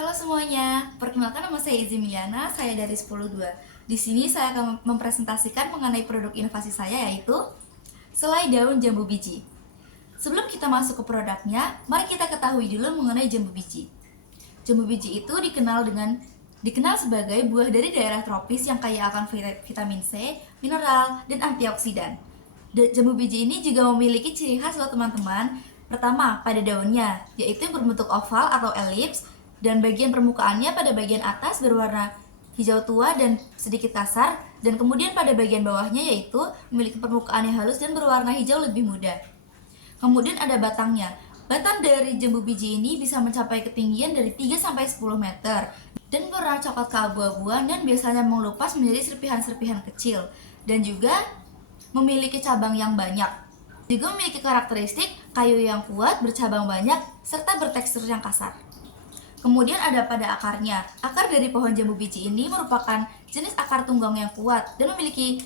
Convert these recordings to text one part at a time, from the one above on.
Halo semuanya, perkenalkan nama saya Izzy Miliana, saya dari 10.2. Di sini saya akan mempresentasikan mengenai produk inovasi saya yaitu selai daun jambu biji. Sebelum kita masuk ke produknya, mari kita ketahui dulu mengenai jambu biji. Jambu biji itu dikenal sebagai buah dari daerah tropis yang kaya akan vitamin C, mineral, dan antioksidan. Jambu biji ini juga memiliki ciri khas loh teman-teman. Pertama, pada daunnya, yaitu berbentuk oval atau elips, dan bagian permukaannya pada bagian atas berwarna hijau tua dan sedikit kasar, dan kemudian pada bagian bawahnya yaitu memiliki permukaan yang halus dan berwarna hijau lebih muda. Kemudian ada batangnya. Batang dari jambu biji ini bisa mencapai ketinggian dari 3-10 meter dan berwarna coklat keabu-abuan dan biasanya mengelupas menjadi serpihan-serpihan kecil dan juga memiliki cabang yang banyak. Juga memiliki karakteristik kayu yang kuat, bercabang banyak, serta bertekstur yang kasar. Kemudian ada pada akarnya. Akar dari pohon jambu biji ini merupakan jenis akar tunggang yang kuat dan memiliki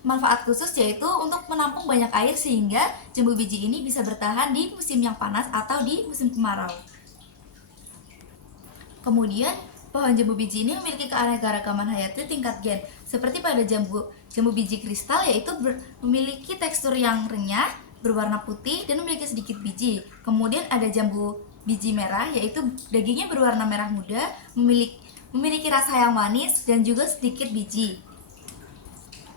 manfaat khusus yaitu untuk menampung banyak air sehingga jambu biji ini bisa bertahan di musim yang panas atau di musim kemarau. Kemudian pohon jambu biji ini memiliki keanekaragaman hayati tingkat gen. Seperti pada jambu biji kristal yaitu memiliki tekstur yang renyah, berwarna putih dan memiliki sedikit biji. Kemudian ada jambu biji merah yaitu dagingnya berwarna merah muda, memiliki rasa yang manis dan juga sedikit biji.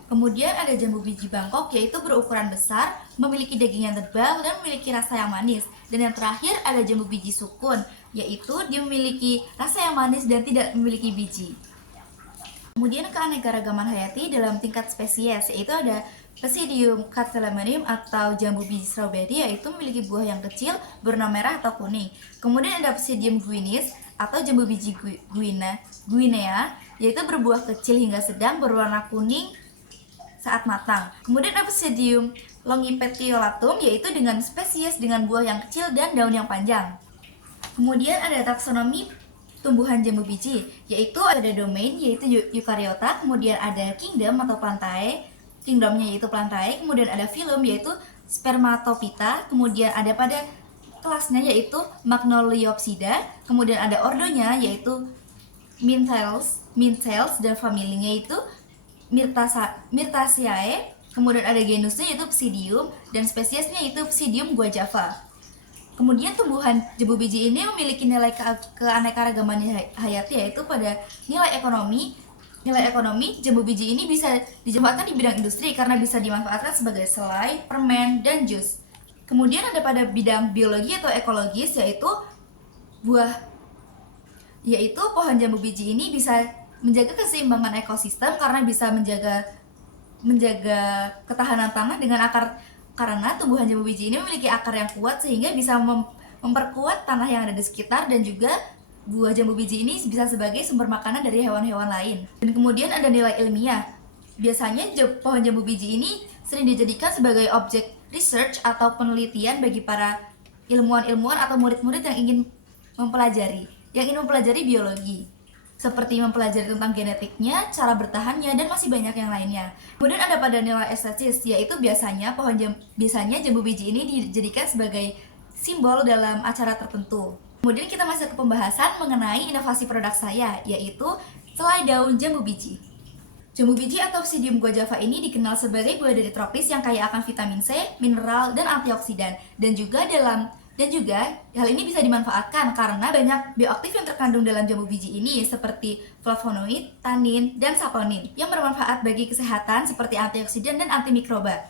Kemudian ada jambu biji Bangkok yaitu berukuran besar, memiliki daging yang tebal dan memiliki rasa yang manis. Dan yang terakhir ada jambu biji sukun yaitu dia memiliki rasa yang manis dan tidak memiliki biji. Kemudian keanekaragaman hayati dalam tingkat spesies yaitu ada Psidium cathalamerium atau jambu biji strawberry yaitu memiliki buah yang kecil berwarna merah atau kuning. Kemudian ada Psidium guinis atau jambu biji guinea yaitu berbuah kecil hingga sedang berwarna kuning saat matang. Kemudian ada Psidium longipetiolatum yaitu dengan spesies dengan buah yang kecil dan daun yang panjang. Kemudian ada taksonomi tumbuhan jambu biji yaitu ada domain yaitu Eukaryota, kemudian ada kingdom atau plantae, kingdomnya yaitu plantae, kemudian ada phylum yaitu Spermatophyta, kemudian ada pada kelasnya yaitu Magnoliopsida, kemudian ada ordonya yaitu Minthales dan familinya yaitu Myrtaceae, kemudian ada genusnya yaitu Psidium dan spesiesnya yaitu Psidium guajava. Kemudian tumbuhan jambu biji ini memiliki nilai keanekaragaman hayati yaitu pada nilai ekonomi. Nilai ekonomi jambu biji ini bisa dimanfaatkan di bidang industri karena bisa dimanfaatkan sebagai selai, permen, dan jus. Kemudian ada pada bidang biologi atau ekologis yaitu pohon jambu biji ini bisa menjaga keseimbangan ekosistem karena bisa menjaga ketahanan tanah dengan akar, karena tumbuhan jambu biji ini memiliki akar yang kuat sehingga bisa memperkuat tanah yang ada di sekitar, dan juga buah jambu biji ini bisa sebagai sumber makanan dari hewan-hewan lain. Dan kemudian ada nilai ilmiah. Biasanya pohon jambu biji ini sering dijadikan sebagai objek research atau penelitian bagi para ilmuwan-ilmuwan atau murid-murid yang ingin mempelajari biologi, seperti mempelajari tentang genetiknya, cara bertahannya, dan masih banyak yang lainnya. Kemudian ada pada nilai estetis, yaitu biasanya jambu biji ini dijadikan sebagai simbol dalam acara tertentu. Kemudian kita masuk ke pembahasan mengenai inovasi produk saya, yaitu selai daun jambu biji. Jambu biji atau Psidium guajava ini dikenal sebagai buah dari tropis yang kaya akan vitamin C, mineral, dan antioksidan. Dan juga hal ini bisa dimanfaatkan karena banyak bioaktif yang terkandung dalam jambu biji ini seperti flavonoid, tanin, dan saponin yang bermanfaat bagi kesehatan seperti antioksidan dan antimikroba.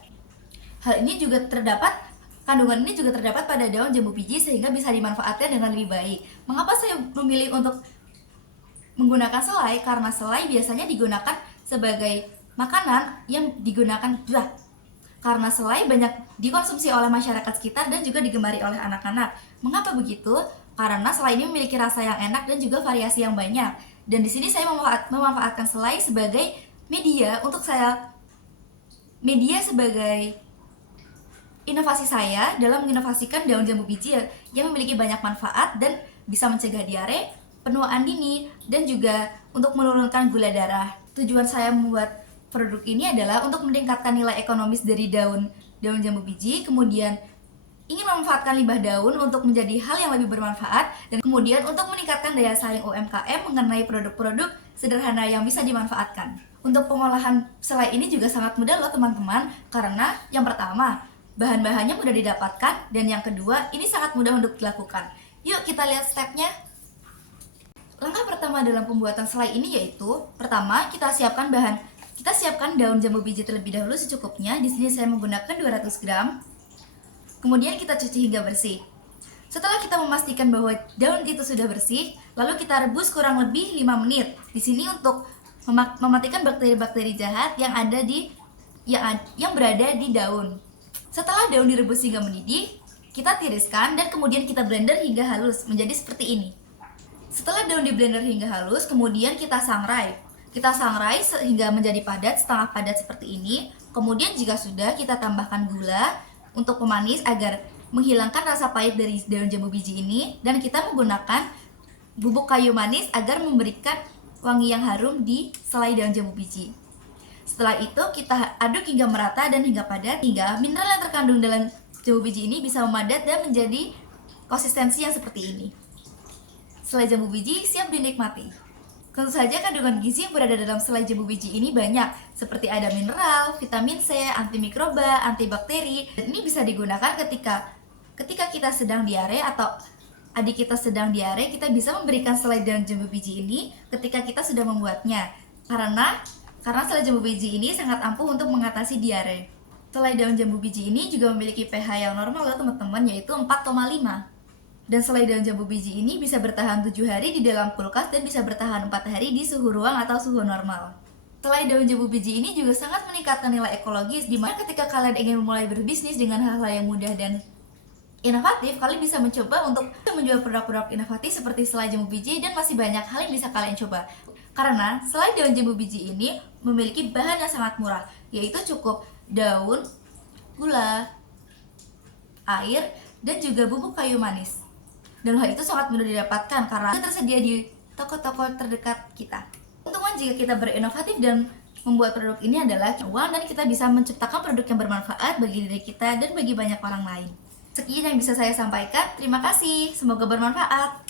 Kandungan ini juga terdapat pada daun jambu biji sehingga bisa dimanfaatkan dengan lebih baik. Mengapa saya memilih untuk menggunakan selai? Karena selai biasanya digunakan sebagai makanan karena selai banyak dikonsumsi oleh masyarakat sekitar dan juga digemari oleh anak-anak. Mengapa begitu? Karena selai ini memiliki rasa yang enak dan juga variasi yang banyak. Dan di sini saya memanfaatkan selai sebagai media sebagai inovasi saya dalam menginovasikan daun jambu biji yang memiliki banyak manfaat dan bisa mencegah diare, penuaan dini, dan juga untuk menurunkan gula darah. Tujuan saya membuat produk ini adalah untuk meningkatkan nilai ekonomis dari daun jambu biji, kemudian ingin memanfaatkan limbah daun untuk menjadi hal yang lebih bermanfaat, dan kemudian untuk meningkatkan daya saing UMKM mengenai produk-produk sederhana yang bisa dimanfaatkan. Untuk pengolahan selai ini juga sangat mudah loh teman-teman, karena yang pertama, bahan-bahannya mudah didapatkan, dan yang kedua, ini sangat mudah untuk dilakukan. Yuk kita lihat stepnya. Langkah pertama dalam pembuatan selai ini yaitu, pertama kita siapkan daun jambu biji terlebih dahulu secukupnya. Di sini saya menggunakan 200 gram. Kemudian kita cuci hingga bersih. Setelah kita memastikan bahwa daun itu sudah bersih, lalu kita rebus kurang lebih 5 menit. Di sini untuk mematikan bakteri-bakteri jahat yang berada di daun. Setelah daun direbus hingga mendidih, kita tiriskan dan kemudian kita blender hingga halus menjadi seperti ini. Setelah daun di blender hingga halus, kemudian kita sangrai. Kita sangrai sehingga menjadi padat, setengah padat seperti ini. Kemudian jika sudah, kita tambahkan gula untuk pemanis agar menghilangkan rasa pahit dari daun jambu biji ini. Dan kita menggunakan bubuk kayu manis agar memberikan wangi yang harum di selai daun jambu biji. Setelah itu kita aduk hingga merata dan hingga padat, hingga mineral yang terkandung dalam jambu biji ini bisa memadat dan menjadi konsistensi yang seperti ini. Selai jambu biji siap dinikmati. Tentu saja kandungan gizi yang berada dalam selai jambu biji ini banyak, seperti ada mineral, vitamin C, antimikroba, antibakteri. Dan ini bisa digunakan ketika kita sedang diare atau adik kita sedang diare, kita bisa memberikan selai daun jambu biji ini ketika kita sudah membuatnya. Karena selai jambu biji ini sangat ampuh untuk mengatasi diare. Selai daun jambu biji ini juga memiliki pH yang normal loh teman-teman, yaitu 4,5. Dan selai daun jambu biji ini bisa bertahan 7 hari di dalam kulkas dan bisa bertahan 4 hari di suhu ruang atau suhu normal. Selai daun jambu biji ini juga sangat meningkatkan nilai ekologis, dimana ketika kalian ingin memulai berbisnis dengan hal-hal yang mudah dan inovatif, kalian bisa mencoba untuk menjual produk-produk inovatif seperti selai jambu biji, dan masih banyak hal yang bisa kalian coba. Karena selai daun jambu biji ini memiliki bahan yang sangat murah, yaitu cukup daun, gula, air, dan juga bubuk kayu manis. Dan hal itu sangat mudah didapatkan karena tersedia di toko-toko terdekat kita. Keuntungan jika kita berinovatif dan membuat produk ini adalah uang, dan kita bisa menciptakan produk yang bermanfaat bagi diri kita dan bagi banyak orang lain. Sekian yang bisa saya sampaikan. Terima kasih, semoga bermanfaat.